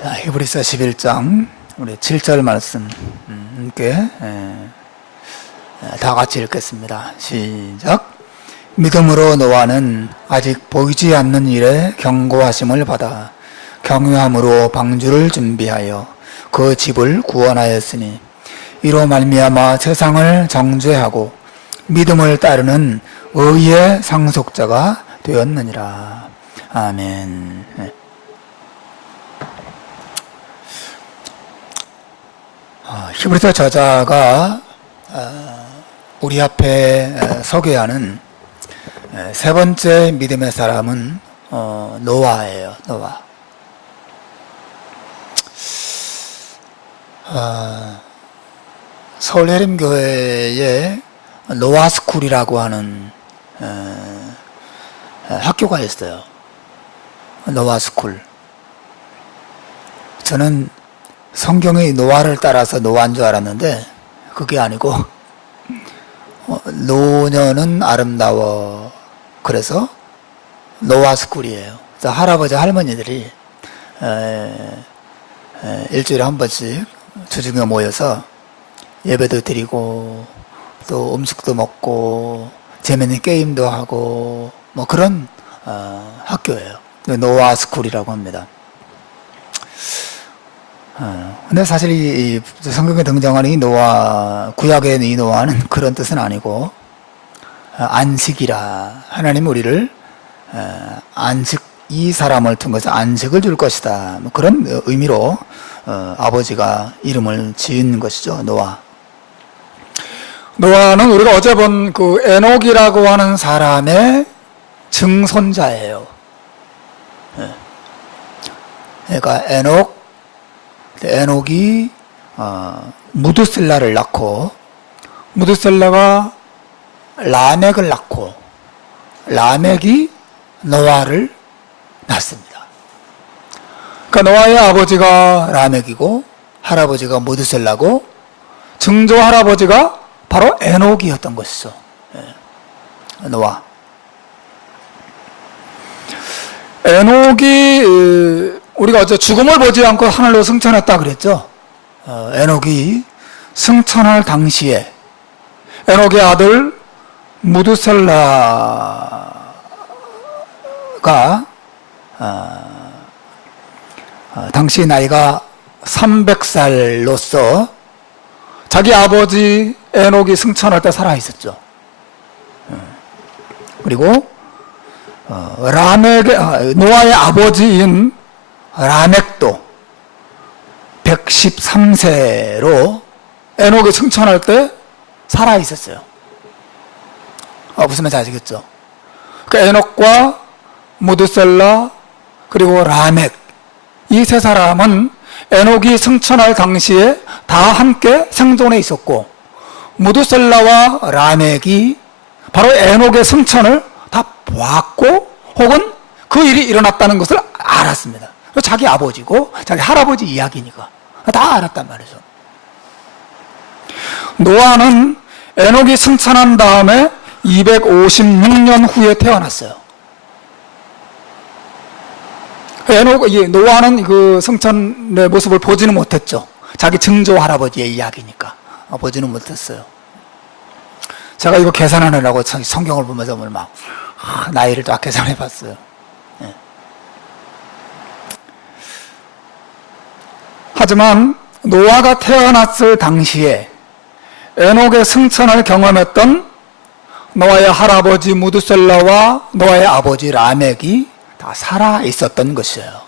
히브리서 11장 우리 7절 말씀 함께 다 같이 읽겠습니다. 시작. 믿음으로 노아는 아직 보이지 않는 일에 경고하심을 받아 경유함으로 방주를 준비하여 그 집을 구원하였으니 이로 말미암아 세상을 정죄하고 믿음을 따르는 의의 상속자가 되었느니라. 아멘. 히브리서 저자가 우리 앞에 서게 하는 세 번째 믿음의 사람은 노아예요. 노아. 서울예림교회에 노아스쿨이라고 하는 학교가 있어요. 노아스쿨. 저는 성경의 노아를 따라서 노아인 줄 알았는데 그게 아니고 노년은 아름다워 그래서 노아스쿨이에요. 그래서 할아버지 할머니들이 일주일에 한 번씩 주중에 모여서 예배도 드리고 또 음식도 먹고 재밌는 게임도 하고 뭐 그런 학교예요. 노아스쿨이라고 합니다. 근데 사실 이 성경에 등장하는 이 노아, 구약의 이 노아는 그런 뜻은 아니고 안식이라 하나님 우리를 안식, 이 사람을 통해서 안식을 줄 것이다 뭐 그런 의미로 아버지가 이름을 지은 것이죠. 노아. 노아는 우리가 어제 본 그 에녹이라고 하는 사람의 증손자예요. 그러니까 에녹이 무드셀라를 낳고 무드셀라가 라멕을 낳고 라멕이 노아를 낳습니다. 그러니까 노아의 아버지가 라멕이고 할아버지가 무드셀라고 증조 할아버지가 바로 에녹이었던 것이죠. 노아. 에녹이 우리가 어제 죽음을 보지 않고 하늘로 승천했다 그랬죠. 에녹이 승천할 당시에 에녹의 아들 무드셀라가 당시 나이가 300살로서 자기 아버지 에녹이 승천할 때 살아 있었죠. 그리고 노아의 아버지인 라멕도 113세로 에녹이 승천할 때 살아 있었어요. 무슨 말인지 아시겠죠? 그 에녹과 무드셀라 그리고 라멕 이 세 사람은 에녹이 승천할 당시에 다 함께 생존해 있었고 무드셀라와 라멕이 바로 에녹의 승천을 다 보았고 혹은 그 일이 일어났다는 것을 알았습니다. 자기 아버지고 자기 할아버지 이야기니까 다 알았단 말이죠. 노아는 에녹이 승천한 다음에 256년 후에 태어났어요. 노아는 그 승천의 모습을 보지는 못했죠. 자기 증조 할아버지의 이야기니까 보지는 못했어요. 제가 이거 계산하느라고 성경을 보면서 오늘 막 나이를 딱 계산해 봤어요. 하지만 노아가 태어났을 당시에 에녹의 승천을 경험했던 노아의 할아버지 무드셀라와 노아의 아버지 라멕이 다 살아 있었던 것이에요.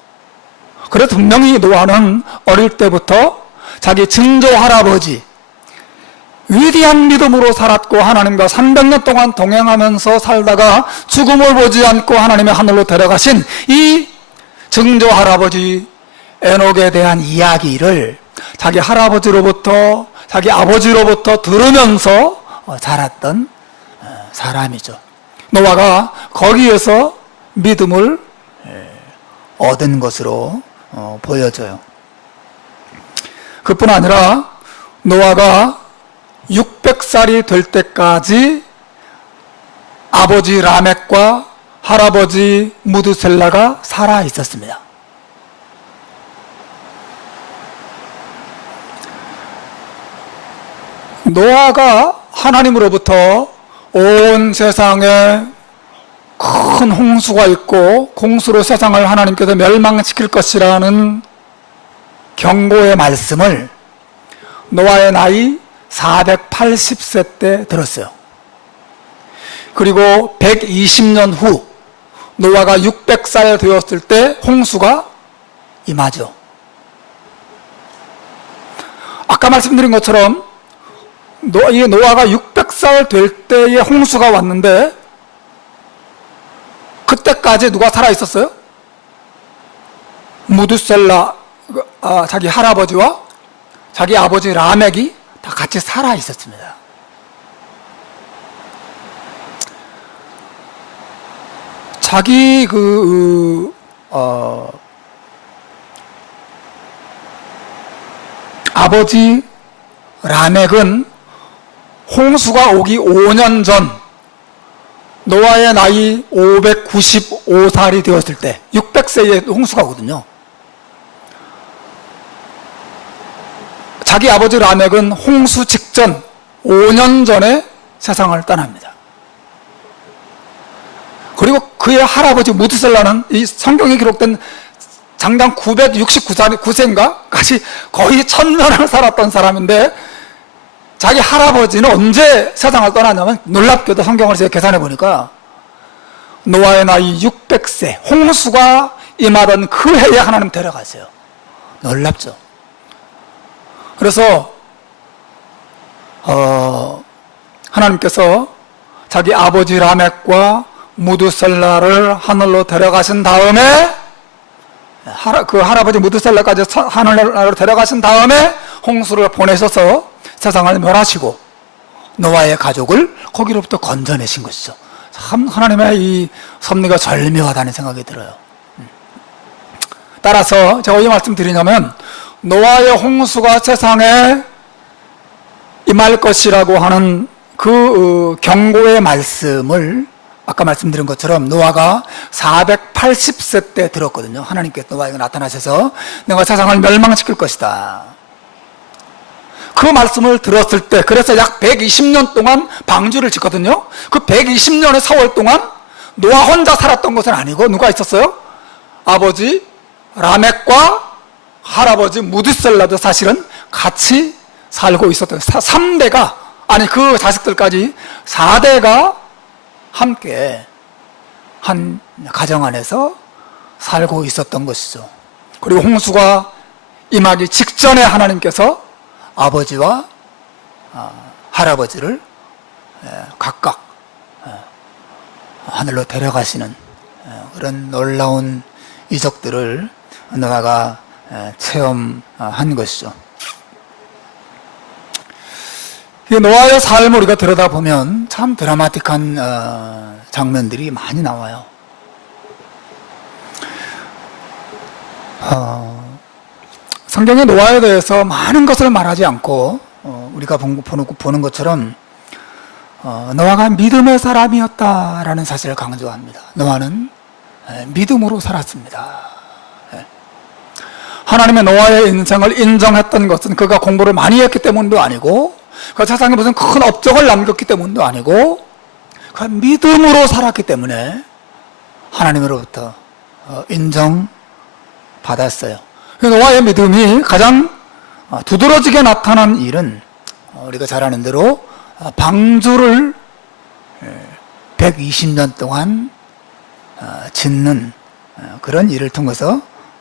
그래서 분명히 노아는 어릴 때부터 자기 증조 할아버지 위대한 믿음으로 살았고 하나님과 300년 동안 동행하면서 살다가 죽음을 보지 않고 하나님의 하늘로 데려가신 이 증조 할아버지 에녹에 대한 이야기를 자기 할아버지로부터 자기 아버지로부터 들으면서 자랐던 사람이죠. 노아가 거기에서 믿음을 얻은 것으로 보여져요. 그뿐 아니라 노아가 600살이 될 때까지 아버지 라멕과 할아버지 무드셀라가 살아 있었습니다. 노아가 하나님으로부터 온 세상에 큰 홍수가 있고 홍수로 세상을 하나님께서 멸망시킬 것이라는 경고의 말씀을 노아의 나이 480세 때 들었어요. 그리고 120년 후 노아가 600살 되었을 때 홍수가 임하죠. 아까 말씀드린 것처럼 이 노아가 600살 될 때에 홍수가 왔는데 그때까지 누가 살아 있었어요? 무두셀라 자기 할아버지와 자기 아버지 라멕이 다 같이 살아 있었습니다. 자기 아버지 라멕은 홍수가 오기 5년 전 노아의 나이 595살이 되었을 때 600세에 홍수가 오거든요. 자기 아버지 라멕은 홍수 직전 5년 전에 세상을 떠납니다. 그리고 그의 할아버지 무드셀라는 이 성경에 기록된 장당 969세인가까지 거의 1000년을 살았던 사람인데 자기 할아버지는 언제 세상을 떠났냐면 놀랍게도 성경을 제가 계산해 보니까 노아의 나이 600세 홍수가 임하던 그 해에 하나님 데려갔어요. 놀랍죠. 그래서 하나님께서 자기 아버지 라멕과 무드셀라를 하늘로 데려가신 다음에 그 할아버지 무드셀라까지 하늘로 데려가신 다음에 홍수를 보내셔서 세상을 멸하시고 노아의 가족을 거기로부터 건져내신 것이죠. 참 하나님의 이 섭리가 절묘하다는 생각이 들어요. 따라서 제가 이 말씀 드리냐면 노아의 홍수가 세상에 임할 것이라고 하는 그 경고의 말씀을 아까 말씀드린 것처럼 노아가 480세 때 들었거든요. 하나님께서 노아에게 나타나셔서 내가 세상을 멸망시킬 것이다. 그 말씀을 들었을 때 그래서 약 120년 동안 방주를 짓거든요. 그 120년의 세월 동안 노아 혼자 살았던 것은 아니고 누가 있었어요? 아버지 라멕과 할아버지 무드셀라도 사실은 같이 살고 있었던 3대가 아니 그 자식들까지 4대가 함께 한 가정 안에서 살고 있었던 것이죠. 그리고 홍수가 임하기 직전에 하나님께서 아버지와 할아버지를 각각 하늘로 데려가시는 그런 놀라운 이적들을 노아가 체험한 것이죠. 노아의 삶을 우리가 들여다보면 참 드라마틱한 장면들이 많이 나와요. 성경의 노아에 대해서 많은 것을 말하지 않고 우리가 보는 것처럼 노아가 믿음의 사람이었다라는 사실을 강조합니다. 노아는 믿음으로 살았습니다. 하나님의 노아의 인생을 인정했던 것은 그가 공부를 많이 했기 때문도 아니고 그 세상에 무슨 큰 업적을 남겼기 때문도 아니고 그 믿음으로 살았기 때문에 하나님으로부터 인정받았어요. 노아의 믿음이 가장 두드러지게 나타난 일은 우리가 잘 아는 대로 방주를 120년 동안 짓는 그런 일을 통해서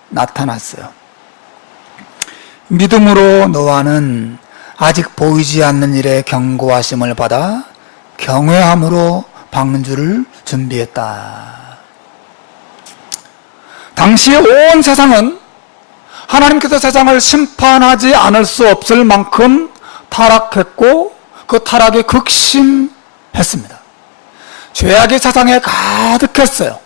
나타났어요. 믿음으로 노아는 아직 보이지 않는 일에 경고하심을 받아 경외함으로 방주를 준비했다. 당시의 온 세상은 하나님께서 세상을 심판하지 않을 수 없을 만큼 타락했고 그 타락에 극심했습니다. 죄악이 세상에 가득했어요.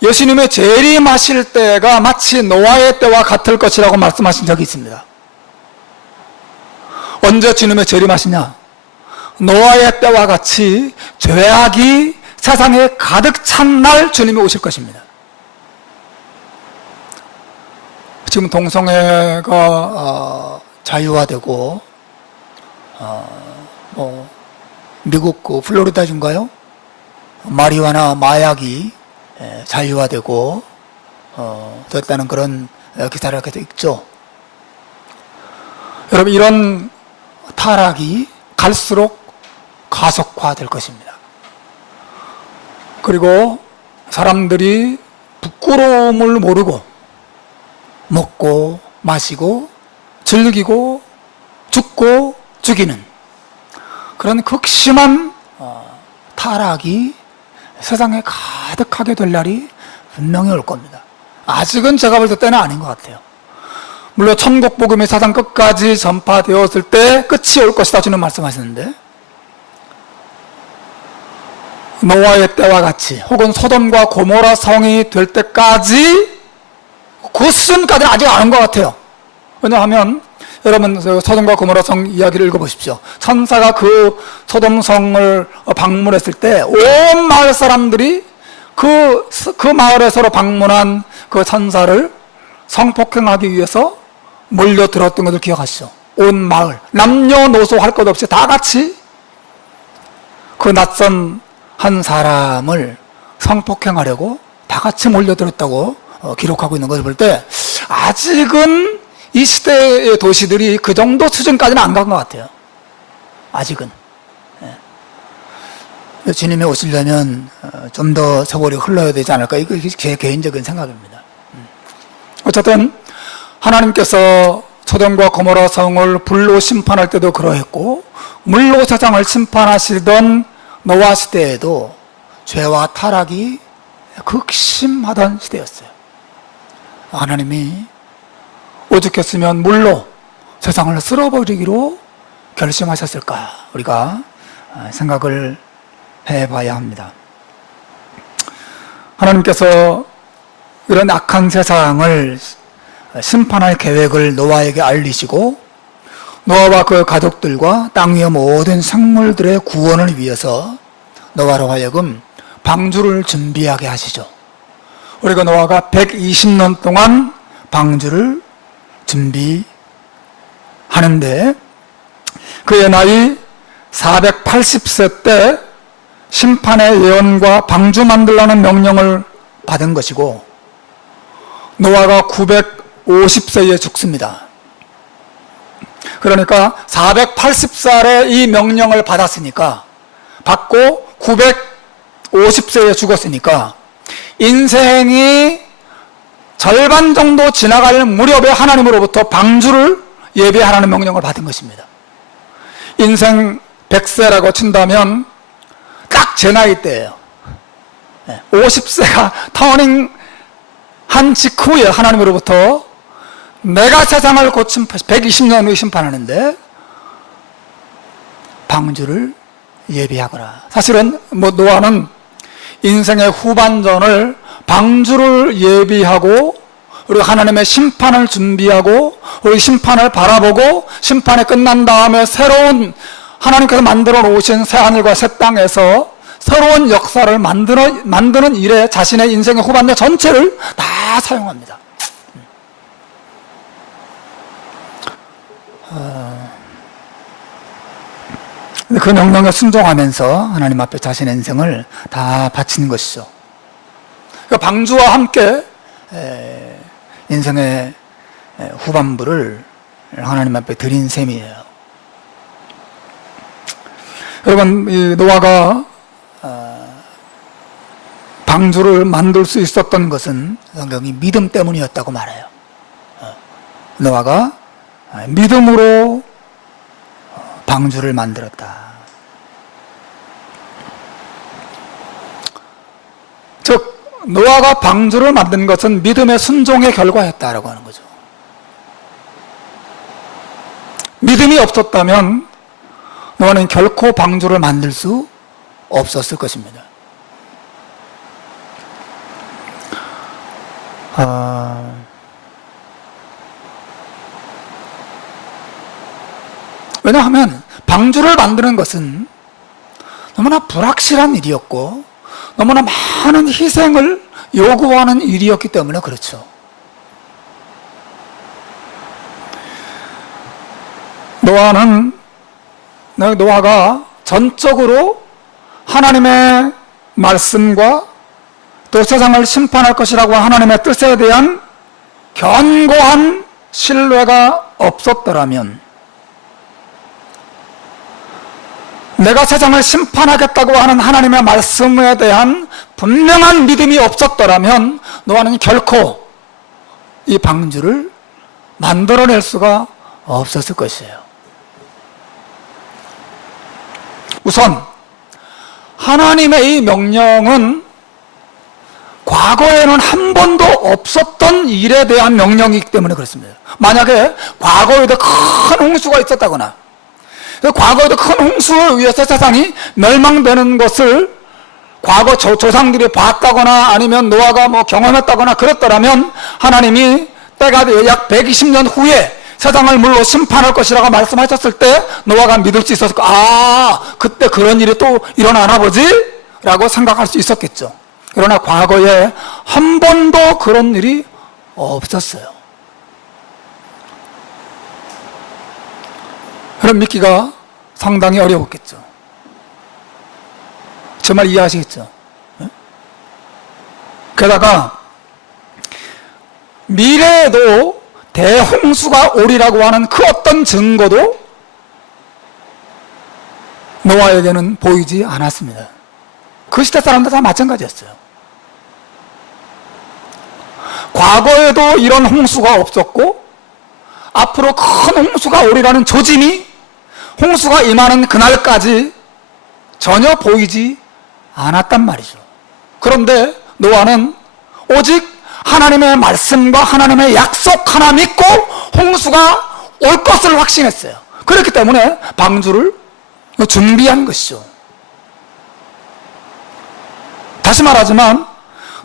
예수님의 재림하실 때가 마치 노아의 때와 같을 것이라고 말씀하신 적이 있습니다. 언제 주님의 재림하시냐? 노아의 때와 같이 죄악이 세상에 가득 찬 날 주님이 오실 것입니다. 지금 동성애가 자유화되고 미국 그 플로리다주인가요? 마리화나 마약이 자유화되고 됐다는 그런 기사를 계속 읽죠. 여러분, 이런 타락이 갈수록 가속화될 것입니다. 그리고 사람들이 부끄러움을 모르고 먹고 마시고 즐기고 죽고 죽이는 그런 극심한 타락이 세상에 가득하게 될 날이 분명히 올 겁니다. 아직은 제가 볼 때는 아닌 것 같아요. 물론 천국 복음이 세상 끝까지 전파되었을 때 끝이 올 것이다 주는 말씀하시는데, 노아의 때와 같이 혹은 소돔과 고모라 성이 될 때까지 그 수준까지는 아직 안 온 것 같아요. 왜냐하면 여러분 소돔과 고모라 성 이야기를 읽어보십시오. 천사가 그 소돔 성을 방문했을 때 온 마을 사람들이 그 마을에 서로 방문한 그 천사를 성폭행하기 위해서 몰려들었던 것을 기억하시죠. 온 마을 남녀노소 할 것 없이 다 같이 그 낯선 한 사람을 성폭행하려고 다 같이 몰려들었다고 기록하고 있는 것을 볼 때 아직은 이 시대의 도시들이 그 정도 수준까지는 안 간 것 같아요. 아직은. 주님이 오시려면 좀 더 세월이 흘러야 되지 않을까, 이거 제 개인적인 생각입니다. 어쨌든 하나님께서 소돔과 고모라 성을 불로 심판할 때도 그러했고 물로 세상을 심판하시던 노아 시대에도 죄와 타락이 극심하던 시대였어요. 하나님이 오죽했으면 물로 세상을 쓸어버리기로 결심하셨을까, 우리가 생각을 해봐야 합니다. 하나님께서 이런 악한 세상을 심판할 계획을 노아에게 알리시고 노아와 그 가족들과 땅 위의 모든 생물들의 구원을 위해서 노아로 하여금 방주를 준비하게 하시죠. 그리고 노아가 120년 동안 방주를 준비하는데 그의 나이 480세 때 심판의 예언과 방주 만들라는 명령을 받은 것이고 노아가 950세에 죽습니다. 그러니까 480살에 이 명령을 받고 950세에 죽었으니까 인생이 절반 정도 지나갈 무렵에 하나님으로부터 방주를 예비하라는 명령을 받은 것입니다. 인생 100세라고 친다면 딱 제 나이 때예요. 50세가 터닝 한 직후에 하나님으로부터 내가 세상을 곧 120년 후에 심판하는데 방주를 예비하거라. 사실은 노아는 인생의 후반전을 방주를 예비하고 그리고 하나님의 심판을 준비하고 그리고 심판을 바라보고 심판이 끝난 다음에 새로운 하나님께서 만들어 놓으신 새하늘과 새 땅에서 새로운 역사를 만드는 일에 자신의 인생의 후반전 전체를 다 사용합니다. 그 명령에 순종하면서 하나님 앞에 자신의 인생을 다 바치는 것이죠. 방주와 함께 인생의 후반부를 하나님 앞에 드린 셈이에요. 여러분, 이 노아가 방주를 만들 수 있었던 것은 성경이 믿음 때문이었다고 말해요. 노아가 믿음으로 방주를 만들었다. 즉 노아가 방주를 만든 것은 믿음의 순종의 결과였다라고 하는 거죠. 믿음이 없었다면 노아는 결코 방주를 만들 수 없었을 것입니다. 왜냐하면 방주를 만드는 것은 너무나 불확실한 일이었고 너무나 많은 희생을 요구하는 일이었기 때문에 그렇죠. 노아가 전적으로 하나님의 말씀과 또 세상을 심판할 것이라고 하나님의 뜻에 대한 견고한 신뢰가 없었더라면, 내가 세상을 심판하겠다고 하는 하나님의 말씀에 대한 분명한 믿음이 없었더라면 노아는 결코 이 방주를 만들어낼 수가 없었을 것이에요. 우선 하나님의 이 명령은 과거에는 한 번도 없었던 일에 대한 명령이기 때문에 그렇습니다. 만약에 과거에도 큰 홍수가 있었다거나 과거에도 큰 홍수에 의해서 세상이 멸망되는 것을 과거 조상들이 봤다거나 아니면 노아가 경험했다거나 그랬더라면 하나님이 때가 약 120년 후에 세상을 물로 심판할 것이라고 말씀하셨을 때 노아가 믿을 수 있었을 그때 그런 일이 또 일어나나 보지? 라고 생각할 수 있었겠죠. 그러나 과거에 한 번도 그런 일이 없었어요. 그럼 믿기가 상당히 어려웠겠죠. 정말 이해하시겠죠? 게다가 미래에도 대홍수가 오리라고 하는 그 어떤 증거도 노아에게는 보이지 않았습니다. 그 시대 사람들 다 마찬가지였어요. 과거에도 이런 홍수가 없었고 앞으로 큰 홍수가 오리라는 조짐이 홍수가 임하는 그날까지 전혀 보이지 않았단 말이죠. 그런데 노아는 오직 하나님의 말씀과 하나님의 약속 하나 믿고 홍수가 올 것을 확신했어요. 그렇기 때문에 방주를 준비한 것이죠. 다시 말하지만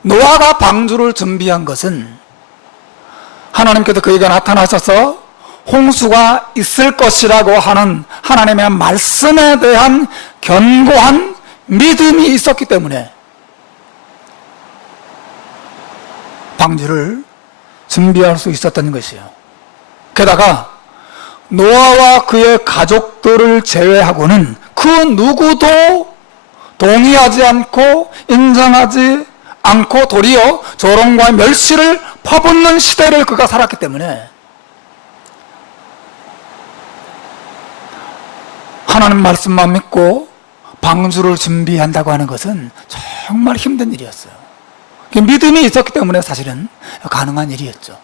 노아가 방주를 준비한 것은 하나님께서 그에게 나타나셔서 홍수가 있을 것이라고 하는 하나님의 말씀에 대한 견고한 믿음이 있었기 때문에 방주를 준비할 수 있었던 것이에요. 게다가 노아와 그의 가족들을 제외하고는 그 누구도 동의하지 않고 인정하지 않고 도리어 조롱과 멸시를 퍼붓는 시대를 그가 살았기 때문에 하나님 말씀만 믿고 방주를 준비한다고 하는 것은 정말 힘든 일이었어요. 믿음이 있었기 때문에 사실은 가능한 일이었죠.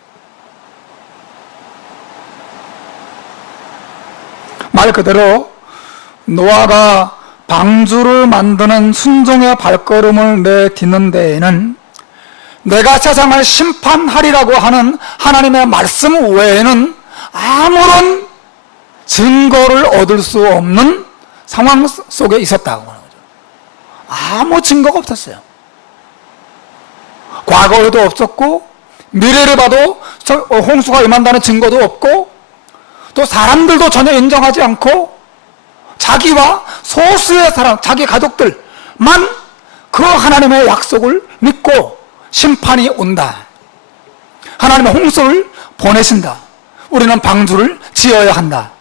말 그대로 노아가 방주를 만드는 순종의 발걸음을 내딛는 데에는 내가 세상을 심판하리라고 하는 하나님의 말씀 외에는 아무런 증거를 얻을 수 없는 상황 속에 있었다고 하는 거죠. 아무 증거가 없었어요. 과거에도 없었고 미래를 봐도 홍수가 임한다는 증거도 없고 또 사람들도 전혀 인정하지 않고 자기와 소수의 사람, 자기 가족들만 그 하나님의 약속을 믿고 심판이 온다. 하나님의 홍수를 보내신다. 우리는 방주를 지어야 한다.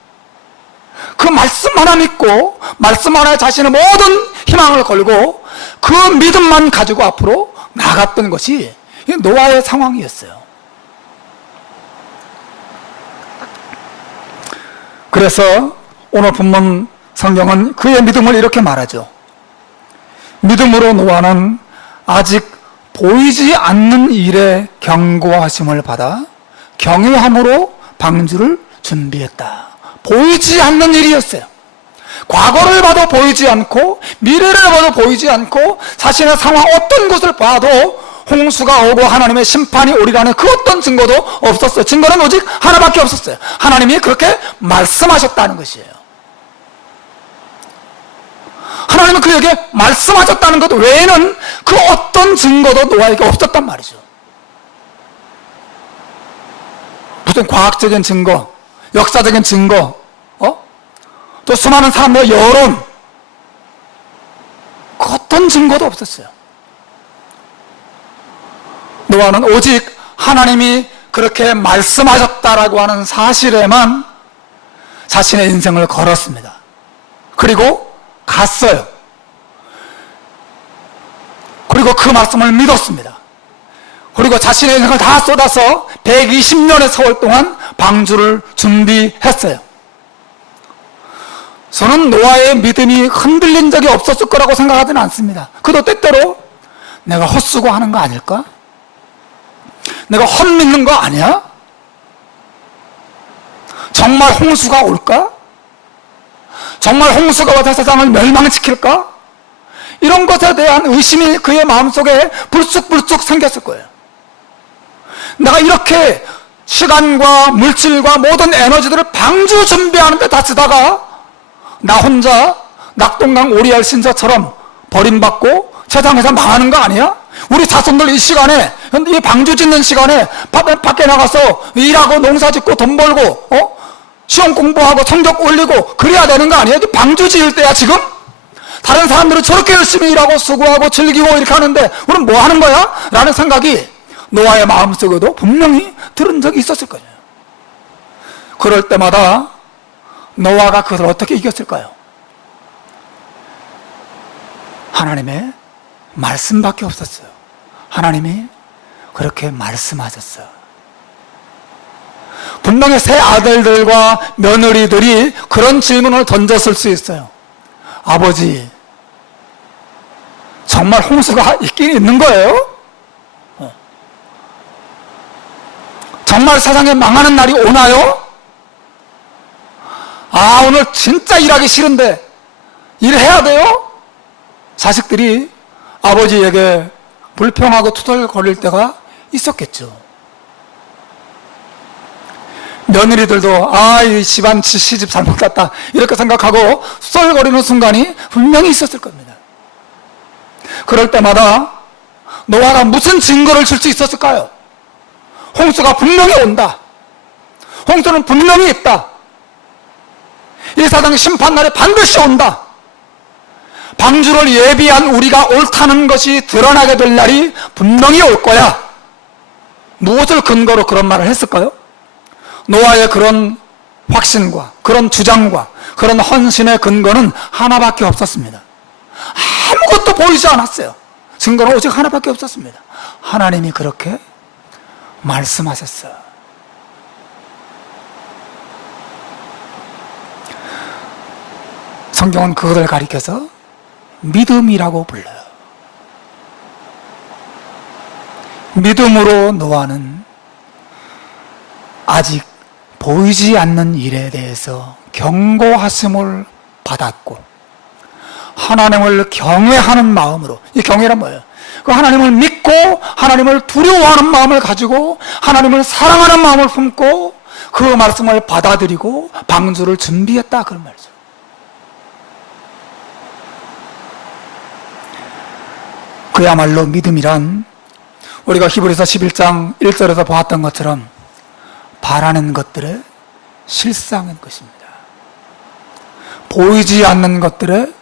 그 말씀 하나 믿고 말씀 하나에 자신의 모든 희망을 걸고 그 믿음만 가지고 앞으로 나갔던 것이 노아의 상황이었어요. 그래서 오늘 본문 성경은 그의 믿음을 이렇게 말하죠. 믿음으로 노아는 아직 보이지 않는 일에 경고하심을 받아 경외함으로 방주를 준비했다. 보이지 않는 일이었어요. 과거를 봐도 보이지 않고 미래를 봐도 보이지 않고 자신의 상황 어떤 것을 봐도 홍수가 오고 하나님의 심판이 오리라는 그 어떤 증거도 없었어요. 증거는 오직 하나밖에 없었어요. 하나님이 그렇게 말씀하셨다는 것이에요. 하나님은 그에게 말씀하셨다는 것 외에는 그 어떤 증거도 노아에게 없었단 말이죠. 무슨 과학적인 증거, 역사적인 증거, 또 수많은 사람들의 여론, 그 어떤 증거도 없었어요. 노아는 오직 하나님이 그렇게 말씀하셨다라고 하는 사실에만 자신의 인생을 걸었습니다. 그리고 갔어요. 그리고 그 말씀을 믿었습니다. 그리고 자신의 인생을 다 쏟아서 120년의 세월 동안 방주를 준비했어요. 저는 노아의 믿음이 흔들린 적이 없었을 거라고 생각하지는 않습니다. 그도 때때로 내가 헛수고하는 거 아닐까? 내가 헛믿는 거 아니야? 정말 홍수가 올까? 정말 홍수가 와서 세상을 멸망시킬까? 이런 것에 대한 의심이 그의 마음속에 불쑥불쑥 생겼을 거예요. 내가 이렇게 시간과 물질과 모든 에너지들을 방주 준비하는 데 다 쓰다가 나 혼자 낙동강 오리알 신사처럼 버림받고 세상에서 망하는 거 아니야? 우리 자손들 이 시간에, 이 방주 짓는 시간에 밖에 나가서 일하고 농사 짓고 돈 벌고 시험 공부하고 성적 올리고 그래야 되는 거 아니야? 방주 지을 때야 지금? 다른 사람들은 저렇게 열심히 일하고 수고하고 즐기고 이렇게 하는데 우리는 뭐 하는 거야? 라는 생각이 노아의 마음속에도 분명히 들은 적이 있었을 거예요. 그럴 때마다 노아가 그것을 어떻게 이겼을까요? 하나님의 말씀밖에 없었어요. 하나님이 그렇게 말씀하셨어요. 분명히 세 아들들과 며느리들이 그런 질문을 던졌을 수 있어요. 아버지, 정말 홍수가 있긴 있는 거예요? 정말 세상에 망하는 날이 오나요? 아, 오늘 진짜 일하기 싫은데 일해야 돼요? 자식들이 아버지에게 불평하고 투덜거릴 때가 있었겠죠. 며느리들도 이 집안 시집 잘못 갔다 이렇게 생각하고 쏠거리는 순간이 분명히 있었을 겁니다. 그럴 때마다 노아가 무슨 증거를 줄 수 있었을까요? 홍수가 분명히 온다. 홍수는 분명히 있다. 이 세상 심판날에 반드시 온다. 방주를 예비한 우리가 옳다는 것이 드러나게 될 날이 분명히 올 거야. 무엇을 근거로 그런 말을 했을까요? 노아의 그런 확신과 그런 주장과 그런 헌신의 근거는 하나밖에 없었습니다. 아무것도 보이지 않았어요. 증거는 오직 하나밖에 없었습니다. 하나님이 그렇게 말씀하셨어요. 성경은 그것을 가리켜서 믿음이라고 불러요. 믿음으로 노아는 아직 보이지 않는 일에 대해서 경고하심을 받았고 하나님을 경외하는 마음으로, 이 경외란 뭐예요? 그 하나님을 믿고 하나님을 두려워하는 마음을 가지고 하나님을 사랑하는 마음을 품고 그 말씀을 받아들이고 방주를 준비했다, 그런 말이죠. 그야말로 믿음이란 우리가 히브리서 11장 1절에서 보았던 것처럼 바라는 것들의 실상인 것입니다. 보이지 않는 것들의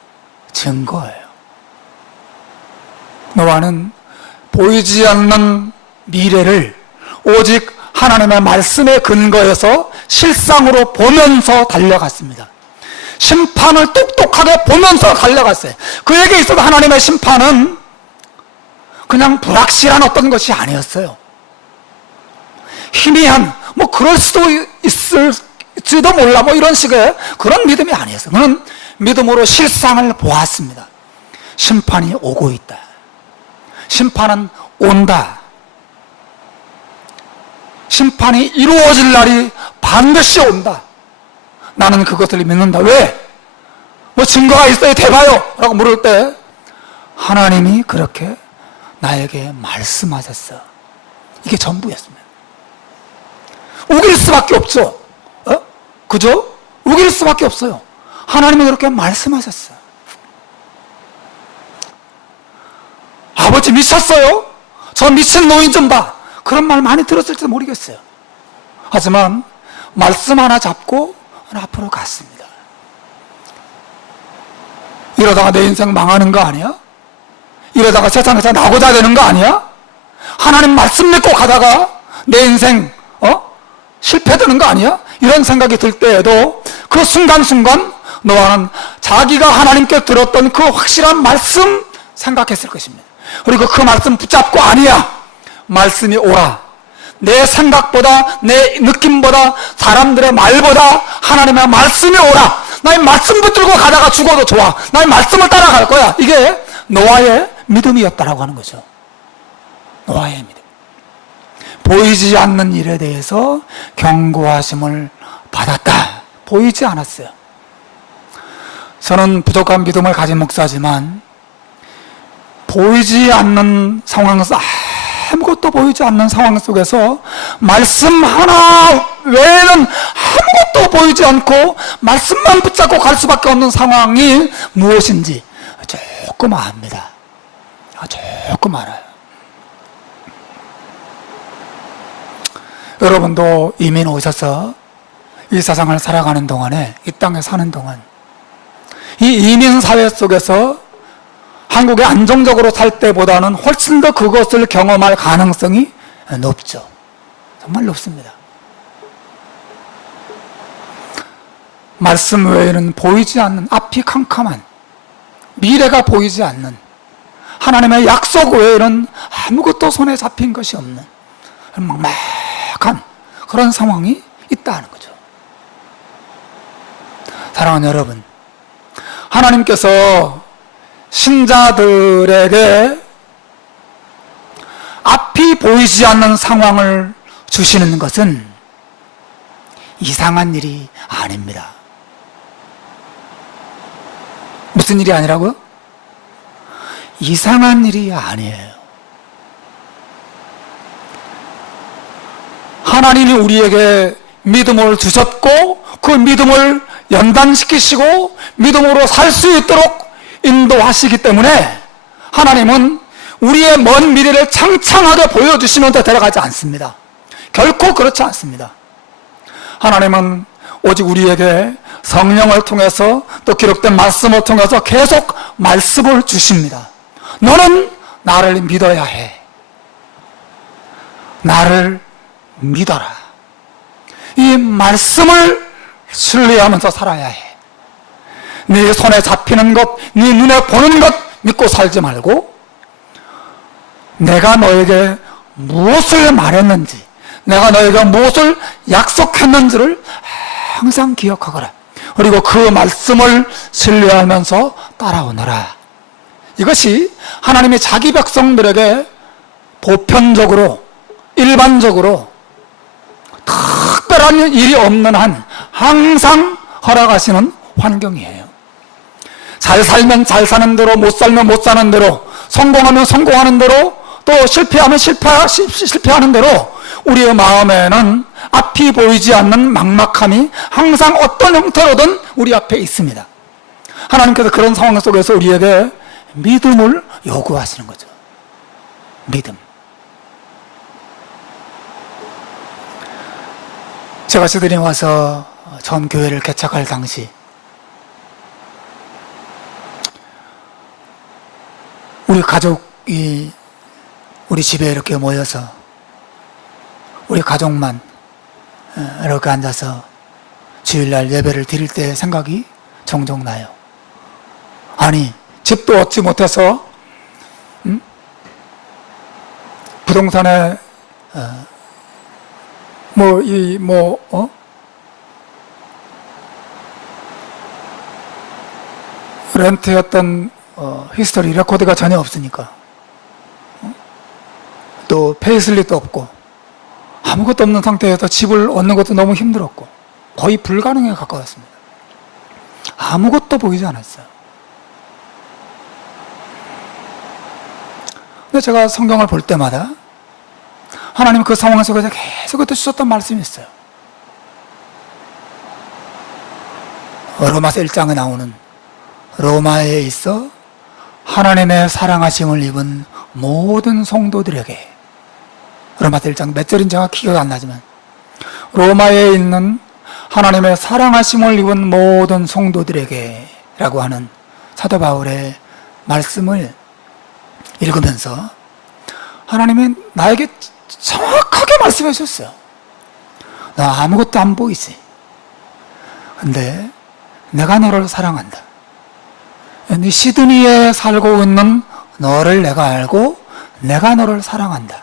증거예요. 노아는 보이지 않는 미래를 오직 하나님의 말씀에 근거해서 실상으로 보면서 달려갔습니다. 심판을 똑똑하게 보면서 달려갔어요. 그에게 있어서 하나님의 심판은 그냥 불확실한 어떤 것이 아니었어요. 희미한, 그럴 수도 있을지도 몰라, 이런 식의 그런 믿음이 아니었어요. 그는 믿음으로 실상을 보았습니다. 심판이 오고 있다. 심판은 온다. 심판이 이루어질 날이 반드시 온다. 나는 그것을 믿는다. 왜? 증거가 있어야 대봐요 라고 물을 때 하나님이 그렇게 나에게 말씀하셨어. 이게 전부였습니다. 우길 수밖에 없죠. 그죠? 우길 수밖에 없어요. 하나님이 그렇게 말씀하셨어. 아버지 미쳤어요? 저 미친 노인 좀 봐. 그런 말 많이 들었을지도 모르겠어요. 하지만 말씀 하나 잡고 앞으로 갔습니다. 이러다가 내 인생 망하는 거 아니야? 이러다가 세상에서 나고자 되는 거 아니야? 하나님 말씀 믿고 가다가 내 인생 실패되는 거 아니야? 이런 생각이 들 때에도 그 순간순간 노아는 자기가 하나님께 들었던 그 확실한 말씀 생각했을 것입니다. 그리고 그 말씀 붙잡고 아니야, 말씀이 오라, 내 생각보다 내 느낌보다 사람들의 말보다 하나님의 말씀이 오라, 나의 말씀 붙들고 가다가 죽어도 좋아, 나의 말씀을 따라갈 거야. 이게 노아의 믿음이었다라고 하는 거죠. 노아의 믿음. 보이지 않는 일에 대해서 경고하심을 받았다. 보이지 않았어요. 저는 부족한 믿음을 가진 목사지만 보이지 않는 상황에서, 아무것도 보이지 않는 상황 속에서 말씀 하나 외에는 아무것도 보이지 않고 말씀만 붙잡고 갈 수밖에 없는 상황이 무엇인지 조금 압니다. 조금 알아요. 여러분도 이민 오셔서 이 세상을 살아가는 동안에, 이 땅에 사는 동안 이 이민 사회 속에서 한국에 안정적으로 살 때보다는 훨씬 더 그것을 경험할 가능성이 높죠. 정말 높습니다. 말씀 외에는 보이지 않는, 앞이 캄캄한, 미래가 보이지 않는, 하나님의 약속 외에는 아무것도 손에 잡힌 것이 없는 막막한 그런 상황이 있다는 거죠. 사랑하는 여러분, 하나님께서 신자들에게 앞이 보이지 않는 상황을 주시는 것은 이상한 일이 아닙니다. 무슨 일이 아니라고요? 이상한 일이 아니에요. 하나님이 우리에게 믿음을 주셨고 그 믿음을 연단시키시고 믿음으로 살 수 있도록 인도하시기 때문에 하나님은 우리의 먼 미래를 창창하게 보여주시면서 데려가지 않습니다. 결코 그렇지 않습니다. 하나님은 오직 우리에게 성령을 통해서 또 기록된 말씀을 통해서 계속 말씀을 주십니다. 너는 나를 믿어야 해. 나를 믿어라. 이 말씀을 신뢰하면서 살아야 해. 네 손에 잡히는 것, 네 눈에 보는 것 믿고 살지 말고 내가 너에게 무엇을 말했는지, 내가 너에게 무엇을 약속했는지를 항상 기억하거라. 그리고 그 말씀을 신뢰하면서 따라오너라. 이것이 하나님이 자기 백성들에게 보편적으로, 일반적으로 특별한 일이 없는 한 항상 허락하시는 환경이에요. 잘 살면 잘 사는 대로, 못 살면 못 사는 대로, 성공하면 성공하는 대로, 또 실패하면 실패하는 대로 우리의 마음에는 앞이 보이지 않는 막막함이 항상 어떤 형태로든 우리 앞에 있습니다. 하나님께서 그런 상황 속에서 우리에게 믿음을 요구하시는 거죠. 믿음. 제가 시드니 와서 처음 교회를 개척할 당시 우리 가족이 우리 집에 이렇게 모여서 우리 가족만 이렇게 앉아서 주일날 예배를 드릴 때 생각이 종종 나요. 아니, 집도 얻지 못해서 부동산에 렌트였던 히스토리 레코드가 전혀 없으니까, 또 페이슬립도 없고 아무것도 없는 상태에서 집을 얻는 것도 너무 힘들었고 거의 불가능에 가까웠습니다. 아무것도 보이지 않았어요. 근데 제가 성경을 볼 때마다 하나님 그 상황 속에서 계속 주셨던 말씀이 있어요. 로마서 1장에 나오는 로마에 있어 하나님의 사랑하심을 입은 모든 성도들에게, 로마서 1장 몇 절인지 정확히 기억이 안 나지만 로마에 있는 하나님의 사랑하심을 입은 모든 성도들에게 라고 하는 사도 바울의 말씀을 읽으면서 하나님이 나에게 정확하게 말씀해 주셨어요. 너 아무것도 안 보이지. 근데 내가 너를 사랑한다. 네 시드니에 살고 있는 너를 내가 알고 내가 너를 사랑한다.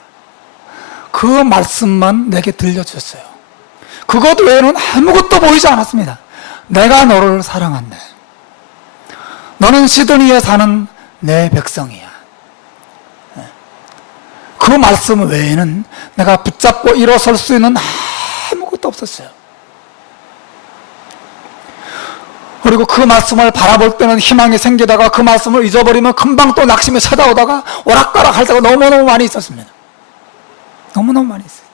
그 말씀만 내게 들려주셨어요. 그것 외에는 아무것도 보이지 않았습니다. 내가 너를 사랑한다. 너는 시드니에 사는 내 백성이야. 그 말씀 외에는 내가 붙잡고 일어설 수 있는 아무것도 없었어요. 그리고 그 말씀을 바라볼 때는 희망이 생기다가 그 말씀을 잊어버리면 금방 또 낙심이 찾아오다가 오락가락 할 때가 너무너무 많이 있었습니다. 너무너무 많이 있어요.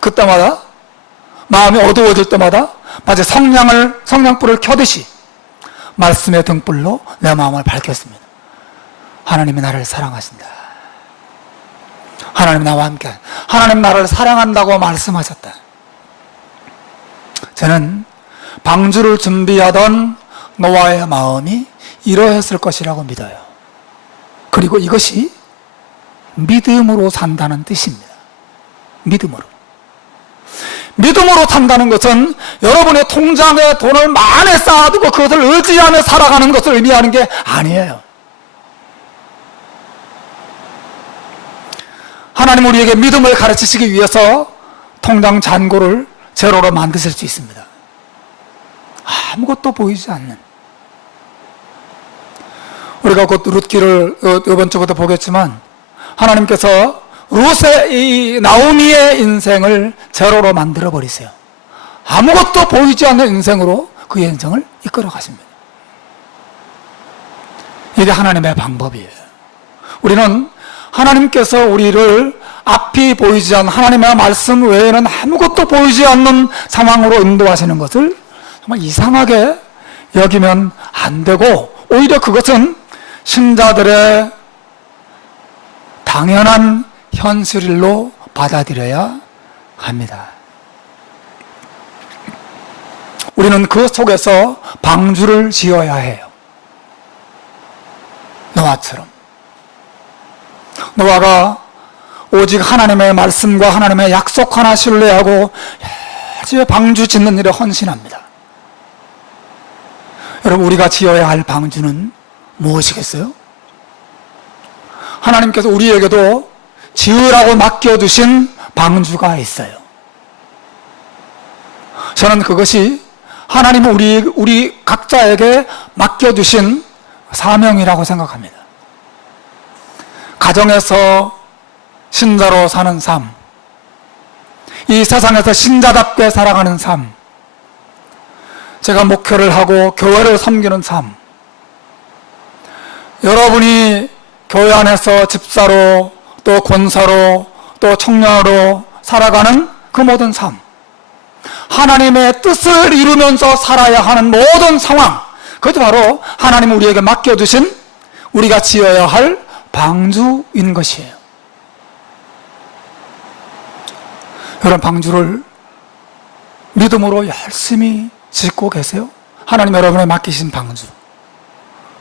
그때마다 마음이 어두워질 때마다 마치 성냥불을 켜듯이 말씀의 등불로 내 마음을 밝혔습니다. 하나님이 나를 사랑하신다. 하나님 나와 함께 하나님 나를 사랑한다고 말씀하셨다. 저는 방주를 준비하던 노아의 마음이 이러했을 것이라고 믿어요. 그리고 이것이 믿음으로 산다는 뜻입니다. 믿음으로 산다는 것은 여러분의 통장에 돈을 많이 쌓아두고 그것을 의지하며 살아가는 것을 의미하는 게 아니에요. 하나님 우리에게 믿음을 가르치시기 위해서 통장 잔고를 제로로 만드실 수 있습니다. 아무것도 보이지 않는. 우리가 곧 룻기를 이번 주부터 보겠지만 하나님께서 룻의 나오미의 인생을 제로로 만들어 버리세요. 아무것도 보이지 않는 인생으로 그의 인생을 이끌어 가십니다. 이게 하나님의 방법이에요. 우리는 하나님께서 우리를 앞이 보이지 않는 하나님의 말씀 외에는 아무것도 보이지 않는 상황으로 인도하시는 것을 정말 이상하게 여기면 안 되고 오히려 그것은 신자들의 당연한 현실로 받아들여야 합니다. 우리는 그 속에서 방주를 지어야 해요. 노아처럼. 노아가 오직 하나님의 말씀과 하나님의 약속 하나 신뢰하고 열심히 방주 짓는 일에 헌신합니다. 여러분, 우리가 지어야 할 방주는 무엇이겠어요? 하나님께서 우리에게도 지으라고 맡겨두신 방주가 있어요. 저는 그것이 하나님은 우리 각자에게 맡겨두신 사명이라고 생각합니다. 가정에서 신자로 사는 삶, 이 세상에서 신자답게 살아가는 삶, 제가 목회를 하고 교회를 섬기는 삶, 여러분이 교회 안에서 집사로 또 권사로 또 청년으로 살아가는 그 모든 삶, 하나님의 뜻을 이루면서 살아야 하는 모든 상황, 그것이 바로 하나님이 우리에게 맡겨주신 우리가 지어야 할 방주인 것이에요. 여러분, 방주를 믿음으로 열심히 짓고 계세요? 하나님 여러분의 맡기신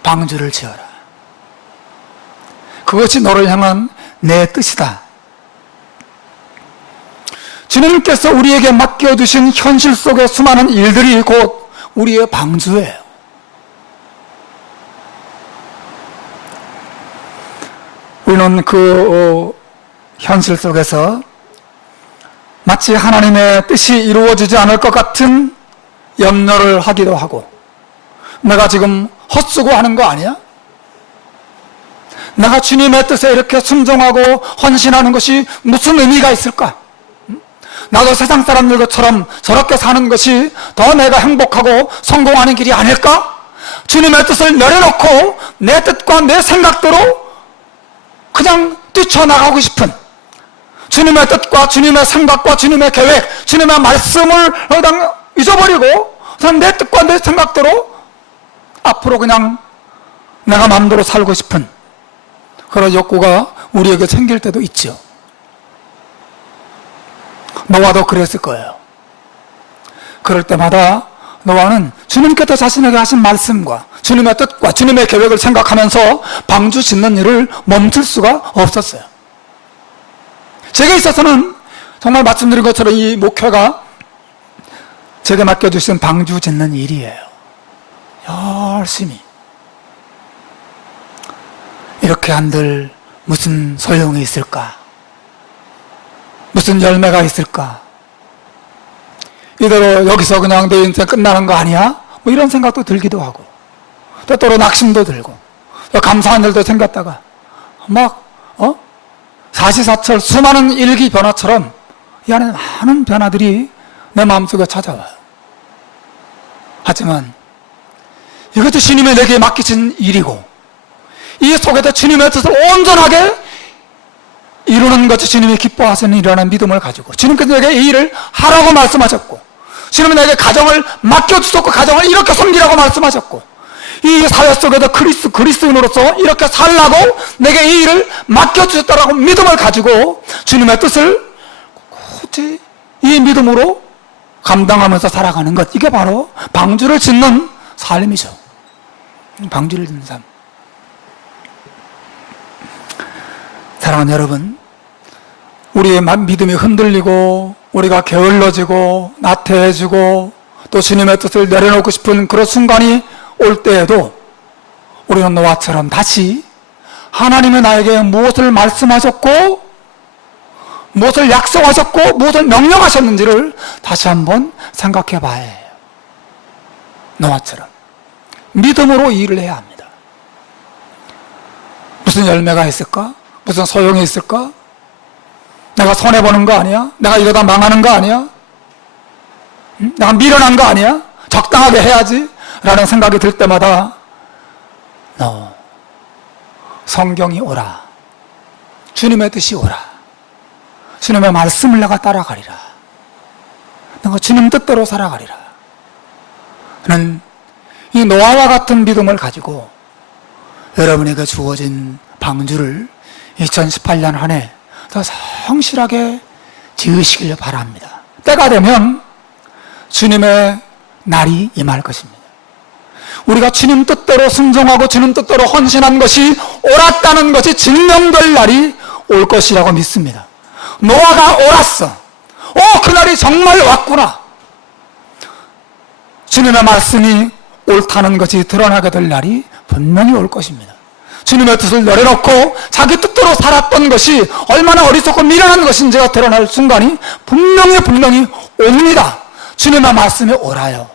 방주를 지어라. 그것이 너를 향한 내 뜻이다. 주님께서 우리에게 맡겨두신 현실 속의 수많은 일들이 곧 우리의 방주예요. 우리는 그 현실 속에서 마치 하나님의 뜻이 이루어지지 않을 것 같은 염려를 하기도 하고, 내가 지금 헛수고 하는 거 아니야? 내가 주님의 뜻에 이렇게 순종하고 헌신하는 것이 무슨 의미가 있을까? 나도 세상 사람들 것처럼 저렇게 사는 것이 더 내가 행복하고 성공하는 길이 아닐까? 주님의 뜻을 내려놓고 내 뜻과 내 생각대로 그냥 뛰쳐나가고 싶은, 주님의 뜻과 주님의 생각과 주님의 계획, 주님의 말씀을 잊어버리고 그냥 내 뜻과 내 생각대로 앞으로 그냥 내가 마음대로 살고 싶은 그런 욕구가 우리에게 생길 때도 있죠. 노아도 그랬을 거예요. 그럴 때마다 노아는 주님께서 자신에게 하신 말씀과 주님의 뜻과 주님의 계획을 생각하면서 방주 짓는 일을 멈출 수가 없었어요. 제게 있어서는 정말 말씀드린 것처럼 이 목회가 제게 맡겨주신 방주 짓는 일이에요. 열심히. 이렇게 한들 무슨 소용이 있을까? 무슨 열매가 있을까? 이대로 여기서 그냥 내 인생 끝나는 거 아니야? 뭐 이런 생각도 들기도 하고, 때때로 낙심도 들고, 감사한 일도 생겼다가, 사시사철 수많은 일기 변화처럼 이 안에 많은 변화들이 내 마음속에 찾아와요. 하지만 이것도 주님이 내게 맡기신 일이고, 이 속에서 주님의 뜻을 온전하게 이루는 것이 주님이 기뻐하시는 일이라는 믿음을 가지고, 주님께서 내게 이 일을 하라고 말씀하셨고, 주님은 내게 가정을 맡겨주셨고, 가정을 이렇게 섬기라고 말씀하셨고, 이 사회 속에서 그리스도인으로서 이렇게 살라고 내게 이 일을 맡겨주셨다라고 믿음을 가지고 주님의 뜻을 굳이 이 믿음으로 감당하면서 살아가는 것, 이게 바로 방주를 짓는 삶이죠. 방주를 짓는 삶. 사랑하는 여러분, 우리의 믿음이 흔들리고 우리가 게을러지고 나태해지고 또 주님의 뜻을 내려놓고 싶은 그런 순간이 올 때에도 우리는 노아처럼 다시 하나님이 나에게 무엇을 말씀하셨고 무엇을 약속하셨고 무엇을 명령하셨는지를 다시 한번 생각해 봐야 해요. 노아처럼 믿음으로 일을 해야 합니다. 무슨 열매가 있을까? 무슨 소용이 있을까? 내가 손해보는 거 아니야? 내가 이러다 망하는 거 아니야? 내가 미련한 거 아니야? 적당하게 해야지 라는 생각이 들 때마다 성경이 오라, 주님의 뜻이 오라, 주님의 말씀을 내가 따라가리라, 내가 주님 뜻대로 살아가리라 는 이 노아와 같은 믿음을 가지고 여러분에게 주어진 방주를 2018년 한 해 더 성실하게 지으시길 바랍니다. 때가 되면 주님의 날이 임할 것입니다. 우리가 주님 뜻대로 순종하고 주님 뜻대로 헌신한 것이 옳았다는 것이 증명될 날이 올 것이라고 믿습니다. 노아가 옳았어. 그날이 정말 왔구나. 주님의 말씀이 옳다는 것이 드러나게 될 날이 분명히 올 것입니다. 주님의 뜻을 내려놓고 자기 뜻대로 살았던 것이 얼마나 어리석고 미련한 것인지가 드러날 순간이 분명히 옵니다. 주님의 말씀이 옳아요.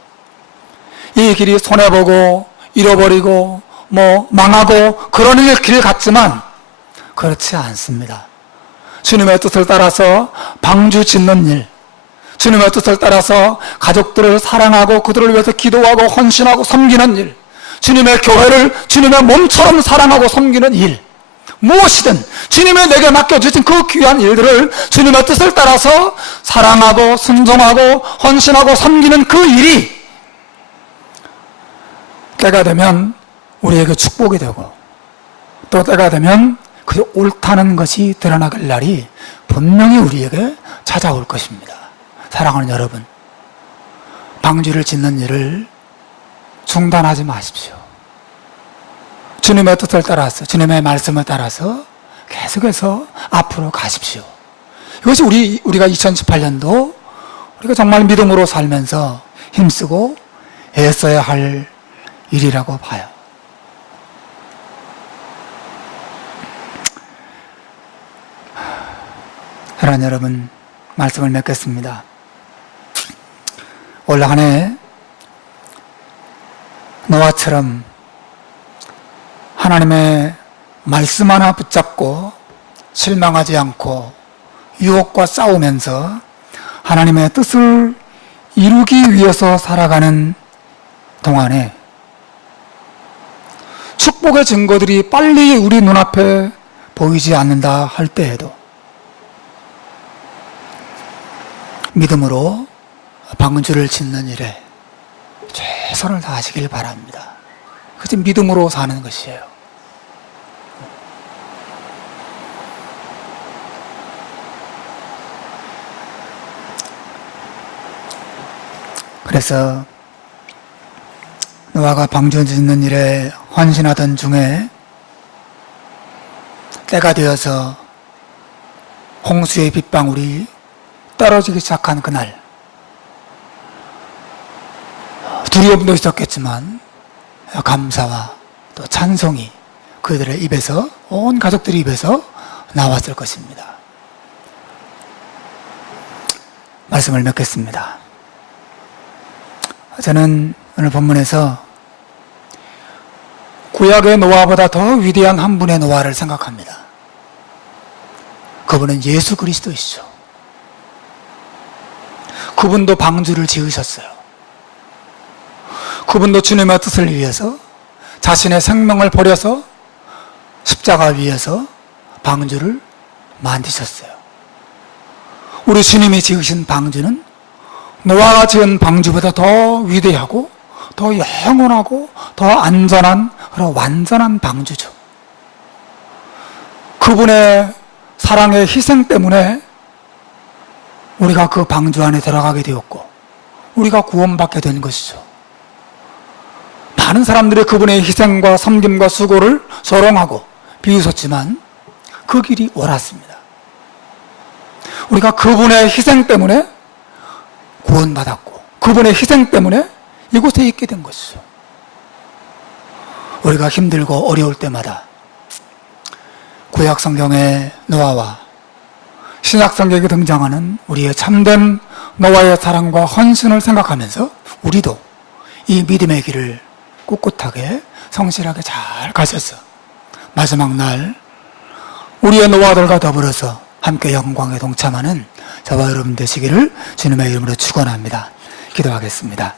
이 길이 손해보고 잃어버리고 망하고 그런 길 같지만 그렇지 않습니다. 주님의 뜻을 따라서 방주 짓는 일, 주님의 뜻을 따라서 가족들을 사랑하고 그들을 위해서 기도하고 헌신하고 섬기는 일, 주님의 교회를 주님의 몸처럼 사랑하고 섬기는 일, 무엇이든 주님이 내게 맡겨주신 그 귀한 일들을 주님의 뜻을 따라서 사랑하고 순종하고 헌신하고 섬기는 그 일이 때가 되면 우리에게 축복이 되고 또 때가 되면 그 옳다는 것이 드러나갈 날이 분명히 우리에게 찾아올 것입니다. 사랑하는 여러분, 방주를 짓는 일을 중단하지 마십시오. 주님의 뜻을 따라서, 주님의 말씀을 따라서 계속해서 앞으로 가십시오. 이것이 우리가 2018년도 우리가 정말 믿음으로 살면서 힘쓰고 애써야 할 일이라고 봐요. 사랑하는 여러분, 말씀을 맺겠습니다. 올 한 해 노아처럼 하나님의 말씀 하나 붙잡고 실망하지 않고 유혹과 싸우면서 하나님의 뜻을 이루기 위해서 살아가는 동안에 축복의 증거들이 빨리 우리 눈앞에 보이지 않는다 할 때에도 믿음으로 방주를 짓는 일에 최선을 다하시길 바랍니다. 그것이 믿음으로 사는 것이에요. 그래서 노아가 방주 짓는 일에 헌신하던 중에 때가 되어서 홍수의 빗방울이 떨어지기 시작한 그날, 두려움도 있었겠지만 감사와 또 찬송이 그들의 입에서, 온 가족들의 입에서 나왔을 것입니다. 말씀을 맺겠습니다. 저는 오늘 본문에서 구약의 노아보다 더 위대한 한 분의 노아를 생각합니다. 그분은 예수 그리스도이시죠. 그분도 방주를 지으셨어요. 그분도 주님의 뜻을 위해서 자신의 생명을 버려서 십자가 위에서 방주를 만드셨어요. 우리 주님이 지으신 방주는 노아가 지은 방주보다 더 위대하고 더 영원하고 더 안전한 그런 완전한 방주죠. 그분의 사랑의 희생 때문에 우리가 그 방주 안에 들어가게 되었고 우리가 구원받게 된 것이죠. 많은 사람들이 그분의 희생과 섬김과 수고를 소롱하고 비웃었지만 그 길이 옳았습니다. 우리가 그분의 희생 때문에 구원받았고 그분의 희생 때문에 이곳에 있게 된 것이죠. 우리가 힘들고 어려울 때마다 구약 성경의 노아와 신약 성경에 등장하는 우리의 참된 노아의 사랑과 헌신을 생각하면서 우리도 이 믿음의 길을 꿋꿋하게 성실하게 잘 가셔서 마지막 날 우리의 노아들과 더불어서 함께 영광에 동참하는 저와 여러분 되시기를 주님의 이름으로 축원합니다. 기도하겠습니다.